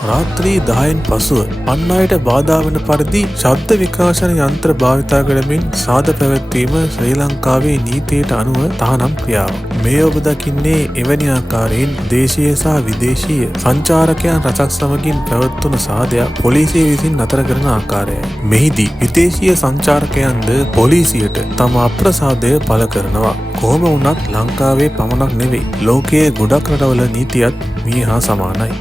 රාත්‍රී 10න් පසුව අන් අයට බාධා වන පරිදි ශබ්ද විකාශන යන්ත්‍ර භාවිතා කරමින් සාද පැවැත්වීම ශ්‍රී ලංකාවේ නීතියට අනුව තහනම් ක්‍රියාවක්. මේ ඔබ දකින්නේ එවැනි ආකාරයෙන් දේශීය සහ විදේශීය සංචාරකයන් රැසක් සමගින් පැවැත්වුණු සාදයක් පොලිසිය විසින් නතර කරන ආකාරයයි. මෙහිදී විදේශීය සංචාරකයන්ද පොලිසියට තම අප්‍රසාදය පළ කරනවා. කොහොම වුණත් ලංකාවේ පමණක් නෙවෙයි ලෝකයේ ගොඩක් රටවල නීතියත් මේ හා සමානයි.